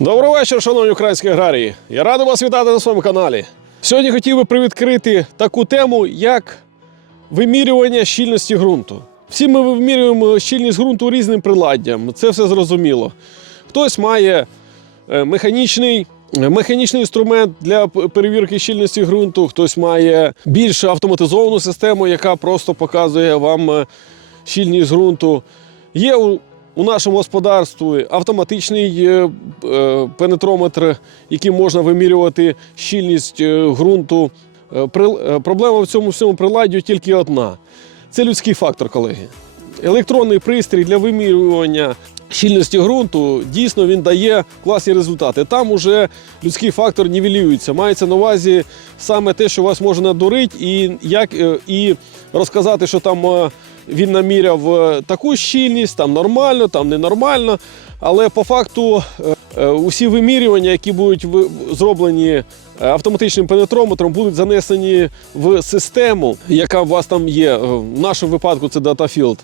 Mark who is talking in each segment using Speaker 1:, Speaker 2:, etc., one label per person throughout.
Speaker 1: Добрий вечір, шановні українські аграрії. Я радий вас вітати на своєму каналі. Сьогодні хотів би привідкрити таку тему, як вимірювання щільності ґрунту. Всі ми вимірюємо щільність ґрунту різним приладдям, це все зрозуміло. Хтось має е, механічний, е, механічний інструмент для перевірки щільності ґрунту, хтось має більш автоматизовану систему, яка просто показує вам е, щільність ґрунту. Є у нашому господарстві автоматичний е, е, пенетрометр, яким можна вимірювати щільність е, ґрунту. Проблема в цьому всьому приладді тільки одна: це людський фактор, колеги. Електронний пристрій для вимірювання щільності ґрунту дійсно він дає класні результати. Там уже людський фактор нівелюється. Мається на увазі саме те, що вас може надурити, і як і розказати, що там він наміряв е, таку щільність, там нормально, там ненормально. Але по факту е, е, усі вимірювання, які будуть зроблені автоматичним пенетрометром, будуть занесені в систему, яка у вас там є. В нашому випадку це DataField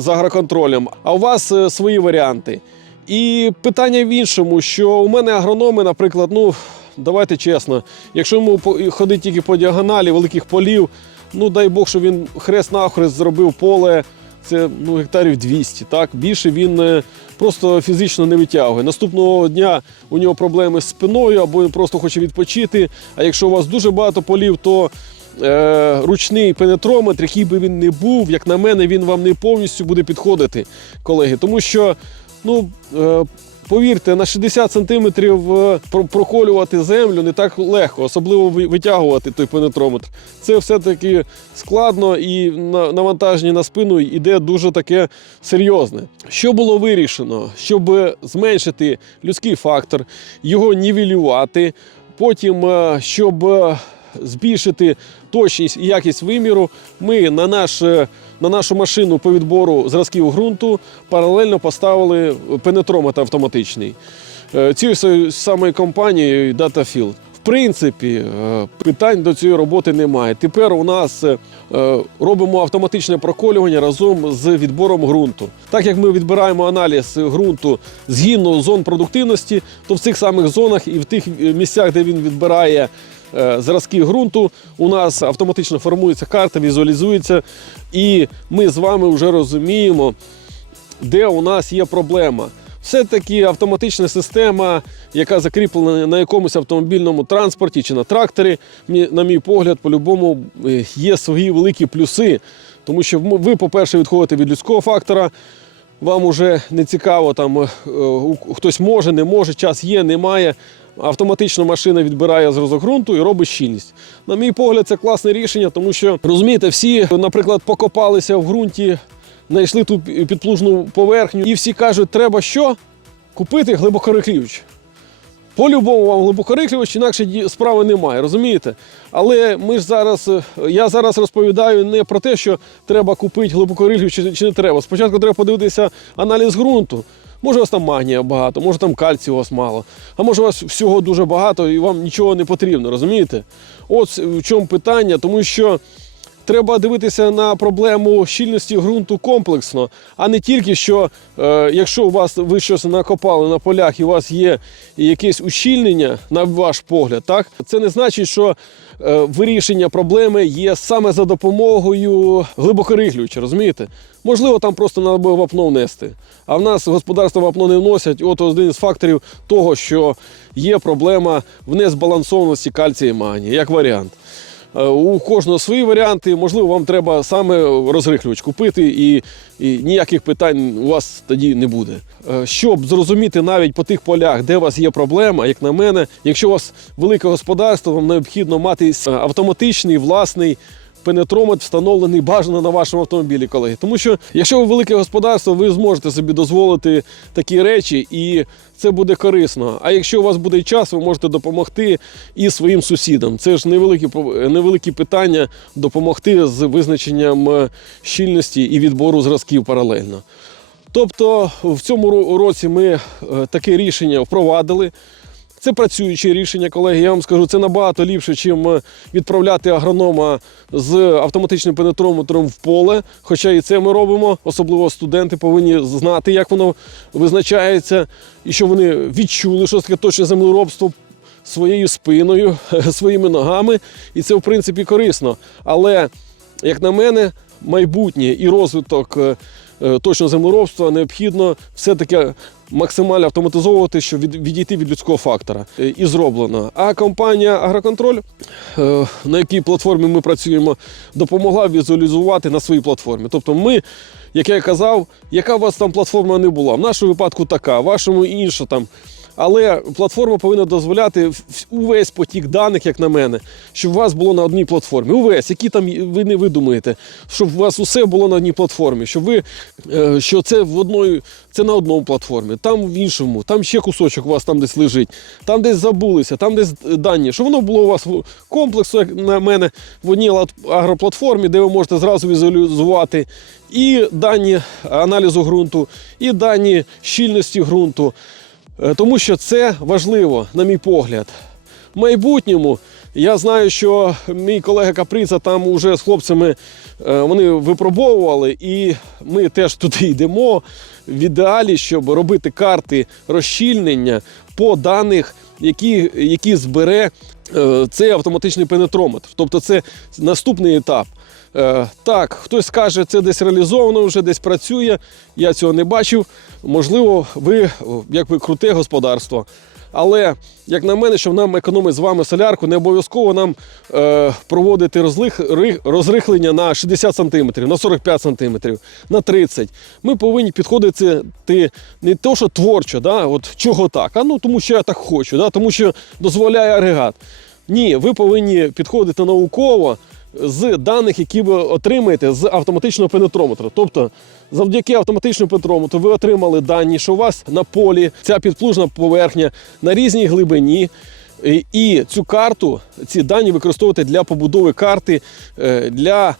Speaker 1: з агроконтролем. А у вас свої варіанти. І питання в іншому, що у мене агрономи, наприклад, ну давайте чесно, якщо йому ходити тільки по діагоналі великих полів, ну дай Бог, що він хрест навхрест зробив поле. Це ну, гектарів 200. Так більше він е, просто фізично не витягує. Наступного дня у нього проблеми з спиною, або він просто хоче відпочити. А якщо у вас дуже багато полів, то е, ручний пенетрометр, який би він не був, як на мене, він вам не повністю буде підходити, колеги. Тому що, ну. Е, Повірте, на 60 сантиметрів е, проколювати землю не так легко, особливо витягувати той пенетрометр. Це все-таки складно і навантаження на спину йде дуже таке серйозне. Що було вирішено? Щоб зменшити людський фактор, його нівелювати, потім, е, щоб е, збільшити точність і якість виміру, ми на, наш, на нашу машину по відбору зразків ґрунту паралельно поставили пенетрометр автоматичний. Е, Цієї самої компанії DataField. В принципі, е, питань до цієї роботи немає. Тепер у нас е, робимо автоматичне проколювання разом з відбором ґрунту. Так як ми відбираємо аналіз ґрунту згідно зон продуктивності, то в цих самих зонах і в тих місцях, де він відбирає зразки ґрунту, у нас автоматично формується карта, візуалізується, і ми з вами вже розуміємо, де у нас є проблема. Все-таки автоматична система, яка закріплена на якомусь автомобільному транспорті чи на тракторі, на мій погляд, по-любому е, є свої великі плюси. Тому що ви, по-перше, відходите від людського фактора, вам уже не цікаво, там е, хтось може, не може, час є, немає. Автоматично машина відбирає зразок ґрунту і робить щільність. На мій погляд, це класне рішення, тому що розумієте, всі, наприклад, покопалися в ґрунті, знайшли ту підплужну поверхню, і всі кажуть, треба що? Купити глибокорихлювач. По-любому вам глибокорихлювач, інакше справи немає, розумієте? Але ми ж зараз, е, я зараз розповідаю не про те, що треба купити глибокорихлювач чи, чи не треба. Спочатку треба подивитися аналіз ґрунту. Може, у вас там магнія багато, може там кальцію у вас мало, а може у вас всього дуже багато і вам нічого не потрібно, розумієте? От в чому питання, тому що треба дивитися на проблему щільності ґрунту комплексно, а не тільки що, е, якщо у вас ви щось накопали на полях і у вас є якесь ущільнення, на ваш погляд, так це не значить, що е, вирішення проблеми є саме за допомогою глибокорихлювача, розумієте? Можливо, там просто треба було вапно внести. А в нас господарство вапно не вносять. От один з факторів того, що є проблема в незбалансованості кальція і магнія, як варіант. Е, У кожного свої варіанти. Можливо, вам треба саме розрихлювач купити, і, і ніяких питань у вас тоді не буде. Е, Щоб зрозуміти навіть по тих полях, де у вас є проблема, як на мене, якщо у вас велике господарство, вам необхідно мати е, автоматичний власний. Пенетрометр встановлений бажано на вашому автомобілі, колеги. Тому що якщо ви велике господарство, ви зможете собі дозволити такі речі, і це буде корисно. А якщо у вас буде час, ви можете допомогти і своїм сусідам. Це ж невеликі, невеликі питання допомогти з визначенням е, щільності і відбору зразків паралельно. Тобто в цьому році ми е, таке рішення впровадили. Це працююче рішення, колеги. Я вам скажу, це набагато ліпше, ніж відправляти агронома з автоматичним пенетрометром в поле. Хоча і це ми робимо. Особливо студенти повинні знати, як воно визначається, і що вони відчули, що таке точне землеробство своєю спиною, своїми ногами. І це, в принципі, корисно. Але, як на мене, майбутнє і розвиток е, е, точного землеробства необхідно все-таки максимально автоматизовувати, щоб від, відійти від людського фактора. Е, І зроблено. А компанія Агроконтроль, е, на якій платформі ми працюємо, допомогла візуалізувати на своїй платформі. Тобто ми, як я казав, яка у вас там платформа не була. В нашому випадку така, в вашому інша там. Але платформа повинна дозволяти увесь потік даних, як на мене, щоб у вас було на одній платформі. Увесь, які там ви не видумаєте, щоб у вас усе було на одній платформі, щоб ви е, що це в одної, це на одному платформі, там в іншому, там ще кусочок у вас там десь лежить, там десь забулися, там десь е, дані. Щоб воно було у вас комплексу, як на мене, в одній лат- агроплатформі, де ви можете зразу візуалізувати і дані аналізу ґрунту, і дані щільності ґрунту. Е, Тому що це важливо, на мій погляд. В майбутньому я знаю, що мій колега Каприця там уже з хлопцями е, вони випробовували, і ми теж туди йдемо в ідеалі, щоб робити карти розщільнення по даних, які, які збере е, цей автоматичний пенетрометр. Тобто це наступний етап. Е, Так, хтось скаже, це десь реалізовано, вже десь працює. Я цього не бачив. Можливо, ви як ви круте господарство. Але, як на мене, щоб нам економити з вами солярку, не обов'язково нам е, проводити розлих, розрихлення на 60 см, на 45 см, на 30 Ми повинні підходити ти, не то, що творчо, да, от чого так, а ну тому що я так хочу, да, тому що дозволяє агрегат. Ні, ви повинні підходити науково з даних, які ви отримаєте з автоматичного пенетрометра. Тобто, завдяки автоматичному пенетрометру ви отримали дані, що у вас на полі ця підплужна поверхня на різній глибині. І- цю карту, ці дані використовувати для побудови карти е, для е,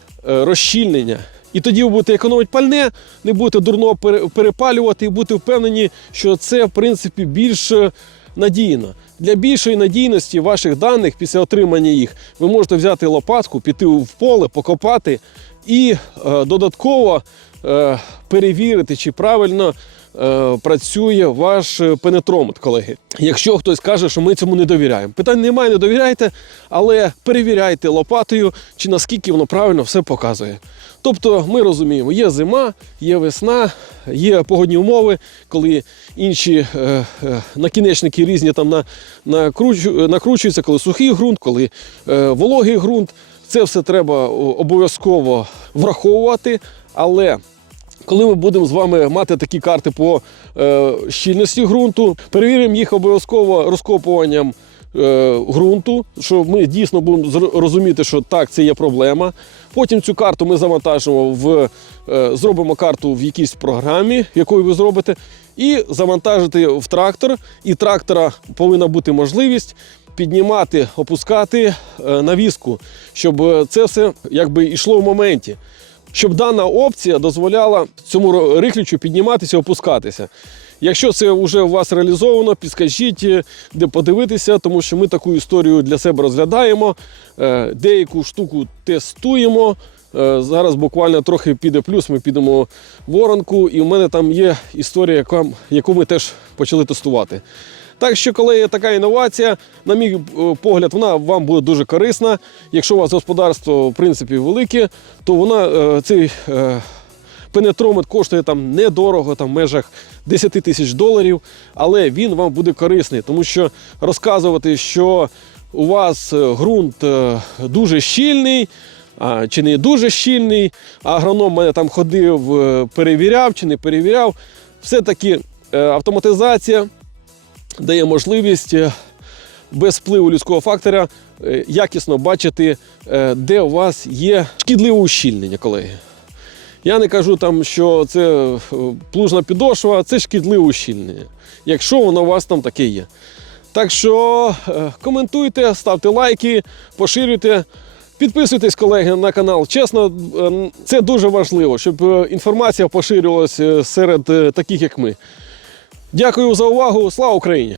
Speaker 1: розщільнення. І тоді ви будете економити пальне, не будете дурно перепалювати і будете впевнені, що це в принципі більш е, надійно. Для більшої надійності ваших даних після отримання їх ви можете взяти лопатку, піти в поле, покопати і е, додатково е, перевірити, чи правильно е, працює ваш пенетрометр, колеги. Якщо хтось каже, що ми цьому не довіряємо. Питань немає, не довіряйте, але перевіряйте лопатою, чи наскільки воно правильно все показує. Тобто ми розуміємо, є зима, є весна, є погодні умови, коли інші е, е, накінечники різні там на, накручу, накручуються, коли сухий ґрунт, коли е, вологий ґрунт. Це все треба обов'язково враховувати. Але коли ми будемо з вами мати такі карти по е, щільності ґрунту, перевіримо їх обов'язково розкопуванням ґрунту, що ми дійсно будемо розуміти, що так, це є проблема. Потім цю карту ми завантажимо в е, зробимо карту в якійсь програмі, якою ви зробите, і завантажити в трактор. І трактора повинна бути можливість піднімати, опускати е, навіску, щоб е, це все якби йшло в моменті. Щоб дана опція дозволяла цьому рихлючу підніматися, опускатися. Якщо це вже у вас реалізовано, підскажіть, е, де подивитися, тому що ми таку історію для себе розглядаємо, е, деяку штуку тестуємо. Е, Зараз буквально трохи піде плюс, ми підемо в воронку, і в мене там є історія, яку ми теж почали тестувати. Так що, коли є така інновація, на мій погляд, вона вам буде дуже корисна. Якщо у вас господарство в принципі велике, то вона цей пенетрометр коштує там недорого, там в межах 10 тисяч доларів, але він вам буде корисний, тому що розказувати, що у вас е, ґрунт е, дуже щільний. Чи не дуже щільний, агроном мене там ходив, е, перевіряв чи не перевіряв. Все-таки автоматизація дає можливість без впливу людського фактора якісно бачити, де у вас є шкідливе ущільнення, колеги. Я не кажу там, що це е, плужна підошва, це шкідливе ущільнення, якщо воно у вас там таке є. Так що е, коментуйте, ставте лайки, поширюйте. Підписуйтесь, колеги, на канал. Чесно, е, це дуже важливо, щоб інформація поширювалася серед таких, як ми. Дякую за увагу. Слава Україні!